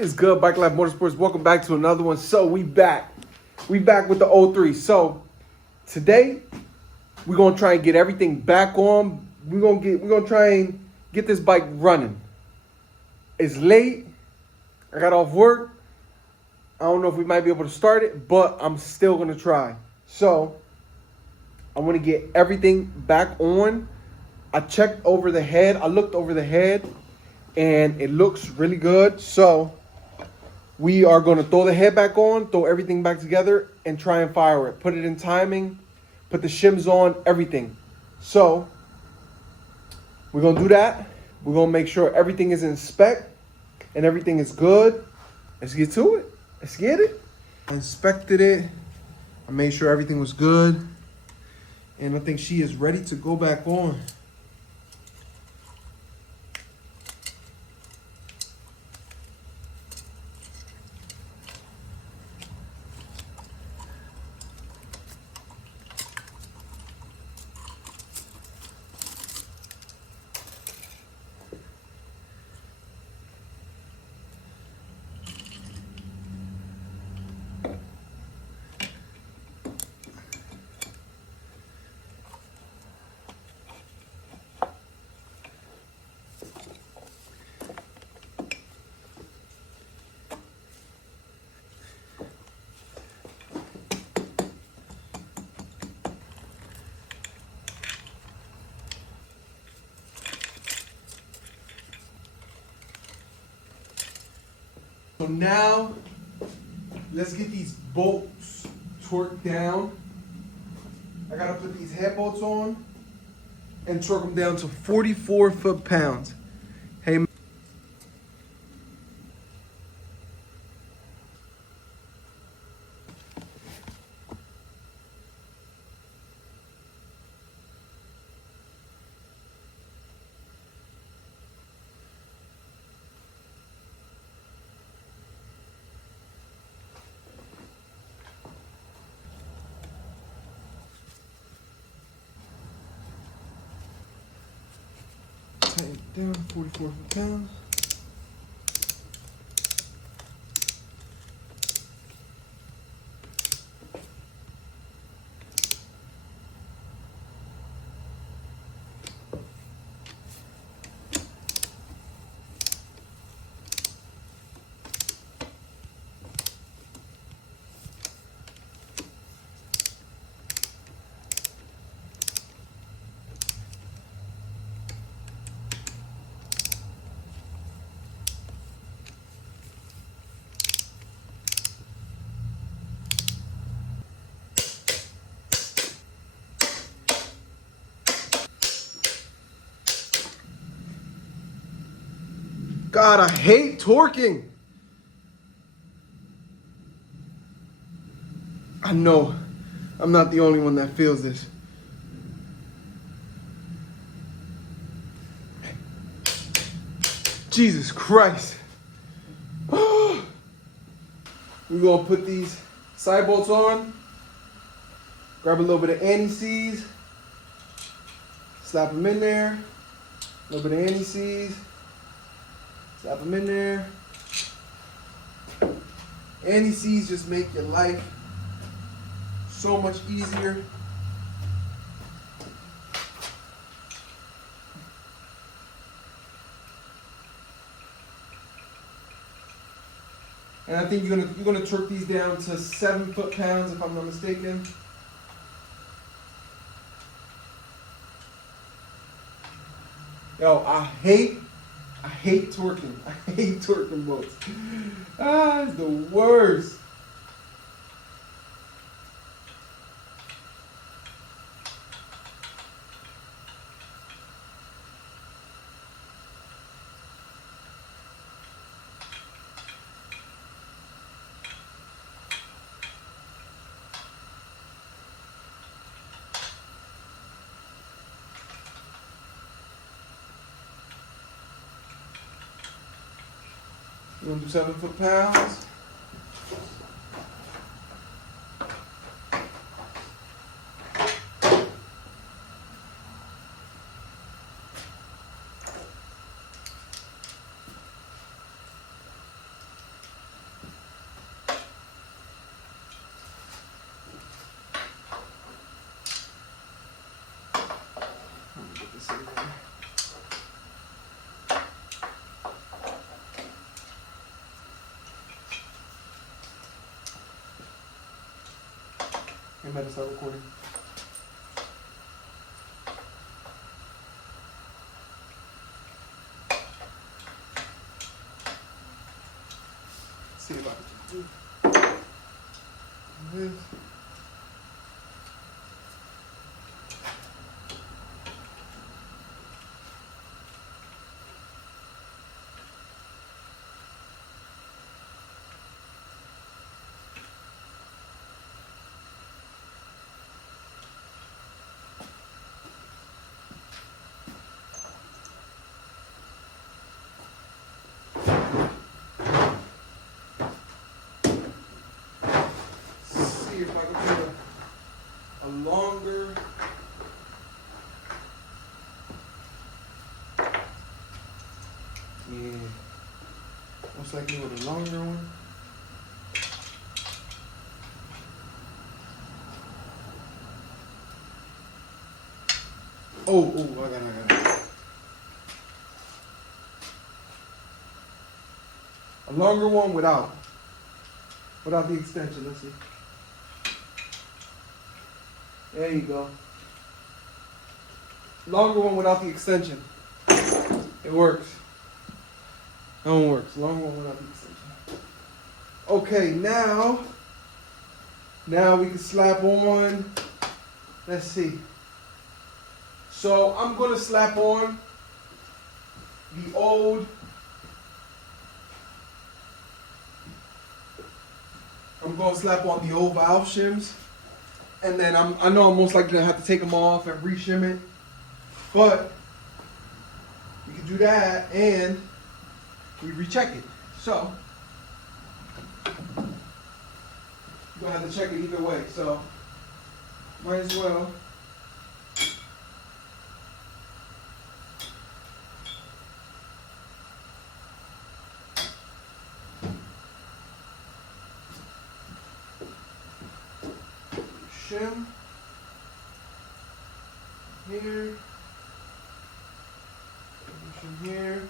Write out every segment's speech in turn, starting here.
What is good, Bike Life Motorsports? Welcome back to another one. So we back with the 03. So today we're gonna try and get everything back on. We're gonna try and get this bike running. It's late. I got off work. I don't know if we might be able to start it, but I'm still gonna try. So I want to get everything back on. I checked over the head. I looked over the head, and it looks really good. So we are going to throw the head back on, throw everything back together, and try and fire it. Put it in timing, put the shims on, everything. So we're going to do that. We're going to make sure everything is in spec and everything is good. Let's get to it. Let's get it. I inspected it. I made sure everything was good. And I think she is ready to go back on. So now, let's get these bolts torqued down. I gotta put these head bolts on and torque them down to 44 foot-pounds. Hey. Tighten it down, 44 foot-pounds. God, I hate torquing. I know I'm not the only one that feels this. Jesus Christ. We're gonna put these side bolts on, grab a little bit of anti-seize, slap them in there, a little bit of anti-seize. Slap them in there. Anti-seize just make your life so much easier. And I think you're gonna torque these down to 7 foot-pounds if I'm not mistaken. Yo, I hate torquing. I hate torquing bolts. It's the worst. We're gonna do 7 foot-pounds. I better start recording. Let's see if I can do this. If I can do a longer, yeah, most likely with a longer one. Oh, I got it. A longer one without the extension. Let's see. There you go. Longer one without the extension. It works. That one works. Longer one without the extension. Okay, now we can slap on. Let's see. So I'm gonna slap on the old. I'm gonna slap on the old valve shims. And then I know I'm most likely gonna have to take them off and re-shim it, but we can do that and we recheck it. So you're gonna have to check it either way. So might as well. Shim here, shim here.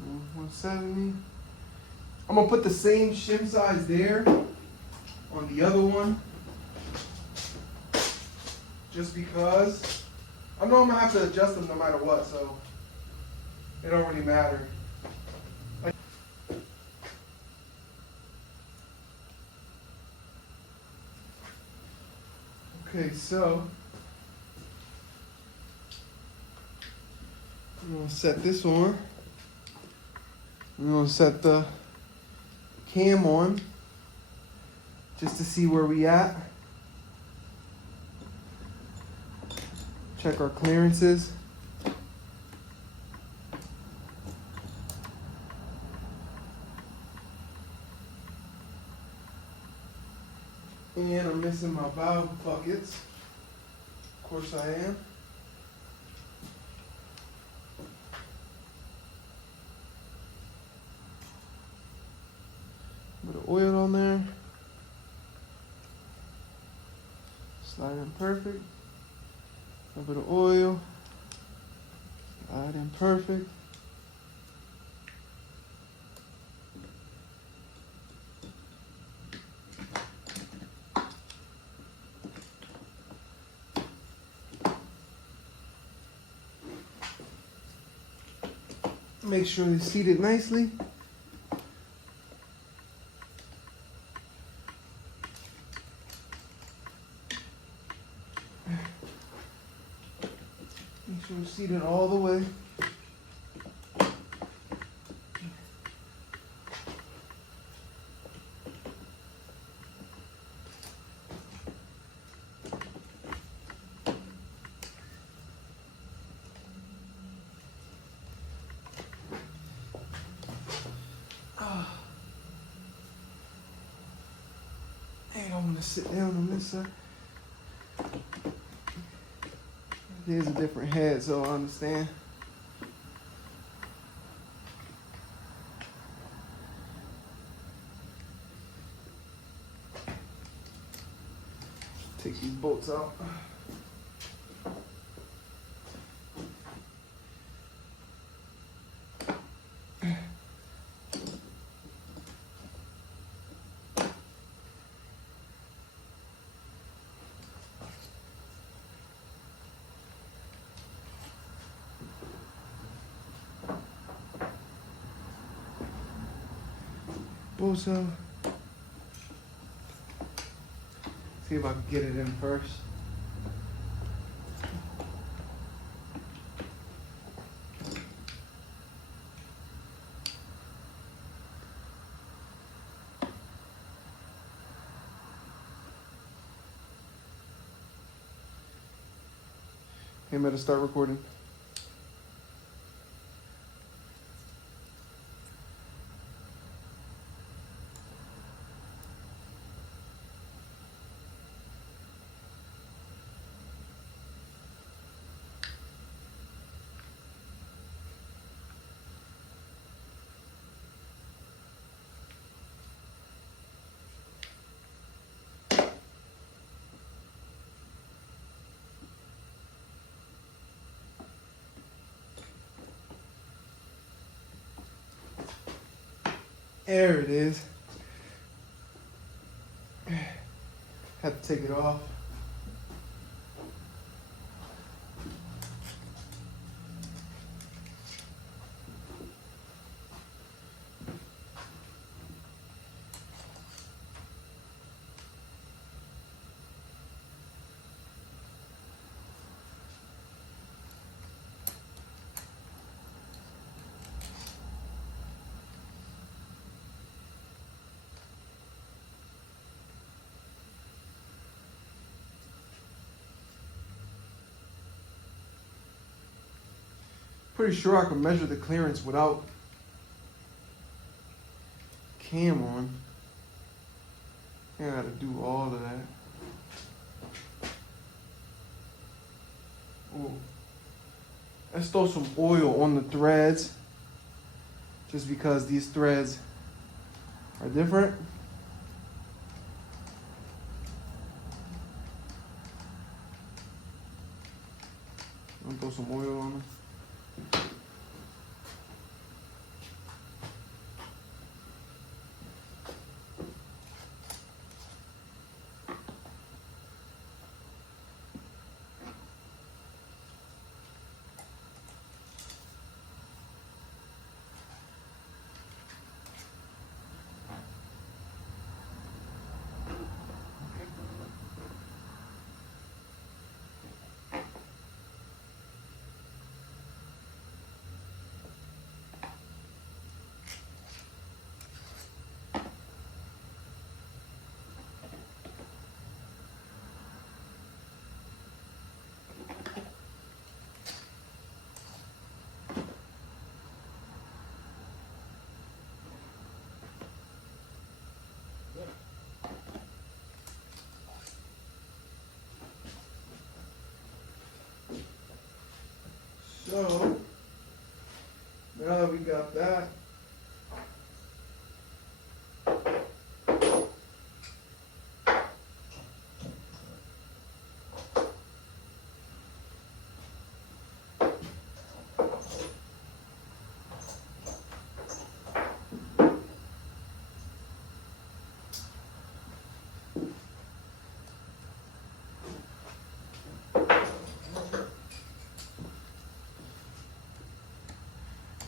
Mm, 170. I'm gonna put the same shim size there on the other one, just because I know I'm gonna have to adjust them no matter what, so it don't really matter. Okay, so I'm gonna set this on. I'm gonna set the cam on just to see where we at. Check our clearances. And I'm missing my valve buckets. Of course I am. A bit of oil on there. Slide in perfect. A bit of oil. Slide in perfect. Make sure they seated nicely. Make sure it's seated all the way. I'm gonna sit down on this side. There's a different head, so I understand. Take these bolts out. Bosa. See if I can get it in first. Hey, I'm gonna start recording. There it is. Have to take it off. Pretty sure I can measure the clearance without cam on. I gotta do all of that. Ooh. Let's throw some oil on the threads, just because these threads are different. I'm gonna throw some oil on them. So, now that we got that,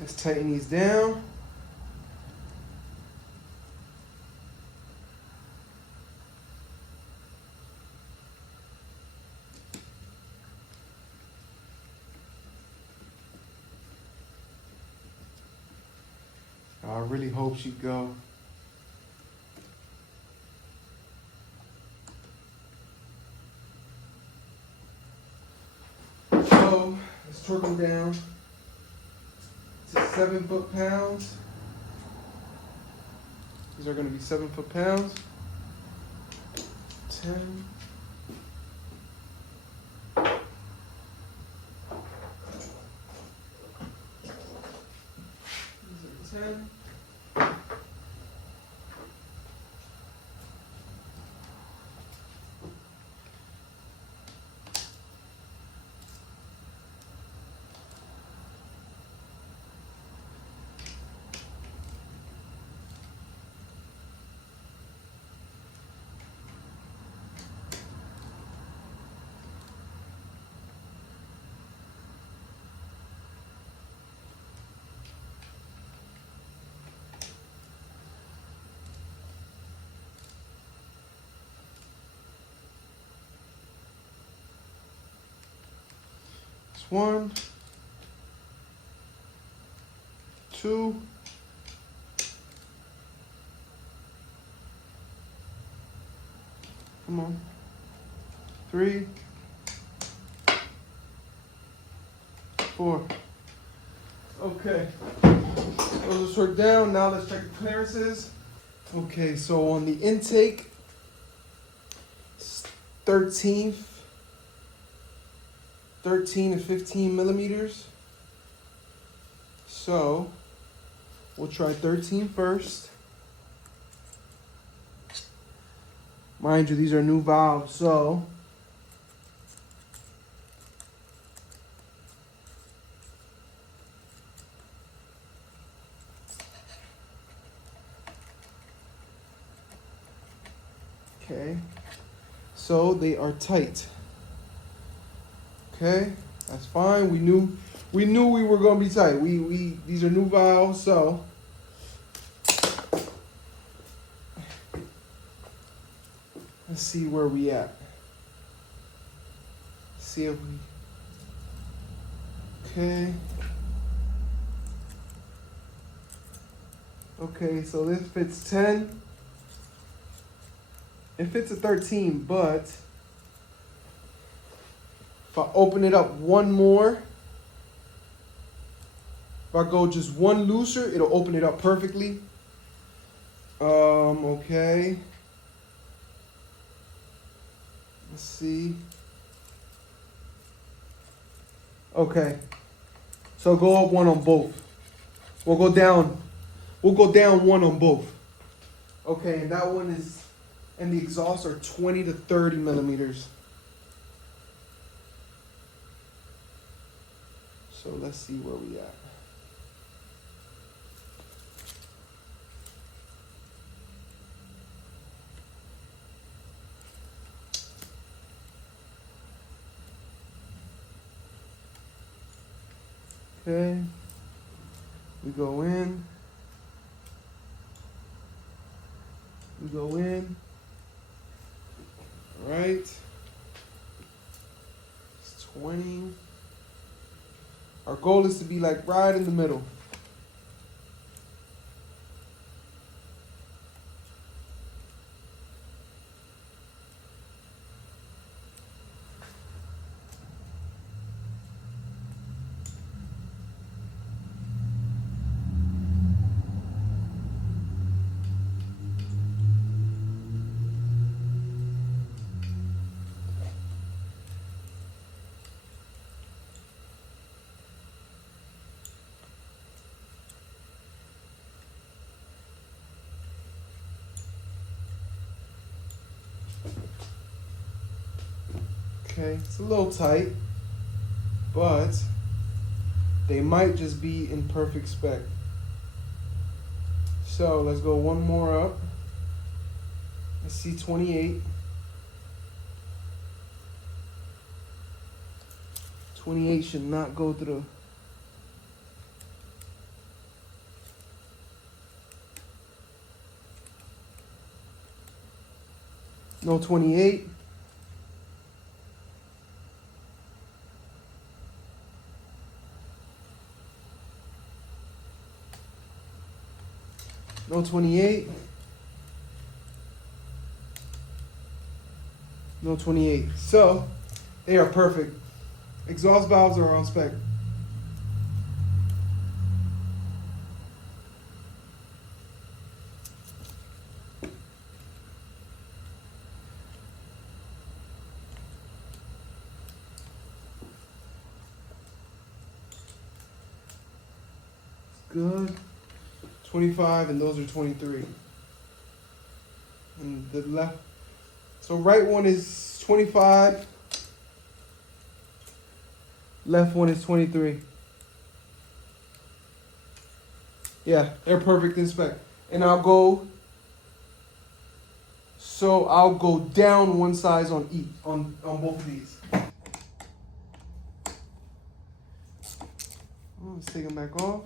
let's tighten these down. I really hope she go. So let's torque them down to 7 foot-pounds. These are going to be 7 foot-pounds. 10. These are 10. 1, 2, 3, 4. Okay, those are short down. Now let's check the clearances. Okay, so on the intake, 13 and 15 millimeters. So we'll try 13 first. Mind you, these are new valves, so okay. So they are tight. Okay, that's fine. We knew we were gonna be tight. These are new valves, so let's see where we at. See if we okay. Okay, so this fits 10. It fits a 13, but if I open it up one more, if I go just one looser, it'll open it up perfectly. Okay. Let's see. Okay. So go up one on both. We'll go down one on both. Okay, and that one is, and the exhausts are 20 to 30 millimeters. So let's see where we at. Okay, we go in. All right, it's 20. Our goal is to be like right in the middle. Okay, it's a little tight, but they might just be in perfect spec. So let's go one more up. Let's see 28. 28 should not go through. No 28. No 28. No 28. So they are perfect. Exhaust valves are on spec. Good. 25, and those are 23. And the left, so right one is 25, left one is 23. Yeah, they're perfect in spec. And I'll go down one size on each, on both of these. Let's take them back off.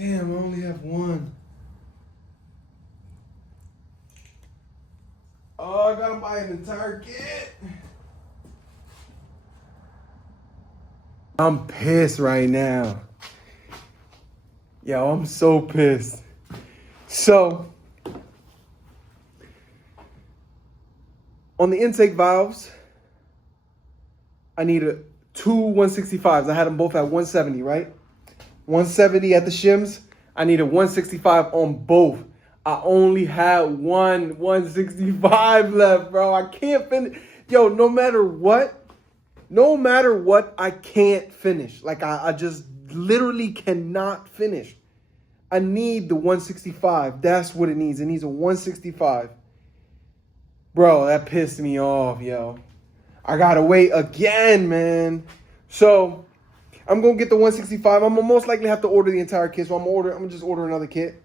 Damn, I only have one. Oh, I gotta buy an entire kit. I'm pissed right now. Yo, I'm so pissed. So, on the intake valves, I need two 165s. I had them both at 170, right? 170 at the shims. I need a 165 on both. I only had one 165 left, bro. I can't finish. Yo, no matter what, I can't finish. Like, I just literally cannot finish. I need the 165. That's what it needs. It needs a 165. Bro, that pissed me off, yo. I gotta wait again, man. So, I'm gonna get the 165. I'm gonna most likely have to order the entire kit. So I'm gonna just order another kit.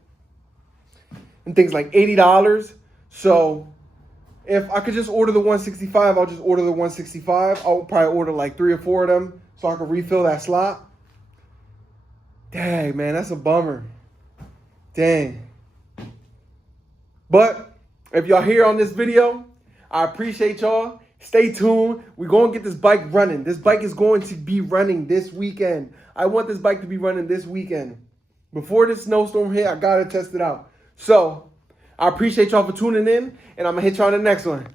And things like $80. So if I could just order the 165, I'll just order the 165. I'll probably order like 3 or 4 of them so I can refill that slot. Dang, man, that's a bummer. Dang. But if y'all here on this video, I appreciate y'all. Stay tuned. We're going to get this bike running. This bike is going to be running this weekend. I want this bike to be running this weekend. Before this snowstorm hit, I got to test it out. So, I appreciate y'all for tuning in, and I'm going to hit y'all on the next one.